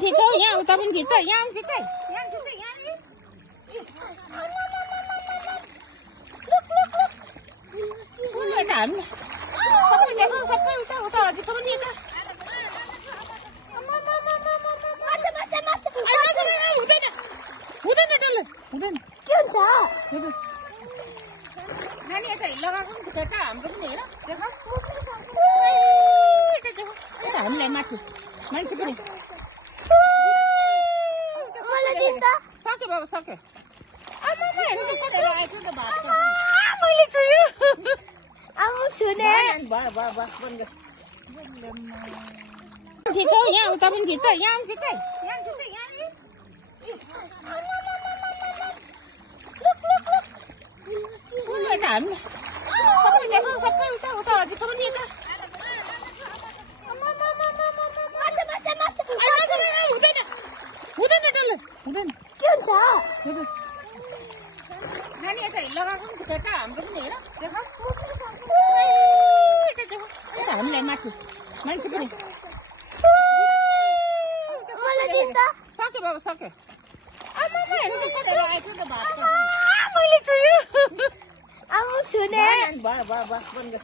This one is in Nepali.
खिचौ यहाँ उता पनि खिच्छ यहाँ खिच्छ यहाँ खिच्छ यहाँ हामी सबै देखौ सबै उता उता हजुरको पनि यता हुँदैन हुँदैन डल्लै हुँदैन के हुन्छ नानी यता लगाएको पनि खुट्टा हाम्रो पनि हेर देख हामीलाई माथि मान्छे पनि सक्यो बाबा सक्यो मैले छुयो अब छुने खिचौ यहाँ उता पनि खिच्छ यहाँ खिच्छ यहाँ खिच्छ यहाँ हामी सबै देखौ सबै उता उता हजुरको पनि यता हुँदैन हुँदैन डल्लै हुँदैन के हुन्छ नानी यता लगाएको पनि खुट्टा हाम्रो पनि हेर देख हामीलाई माथि मान्छे पनि सक्यो बाबा सक्यो मैले छुयो अब छुने भयो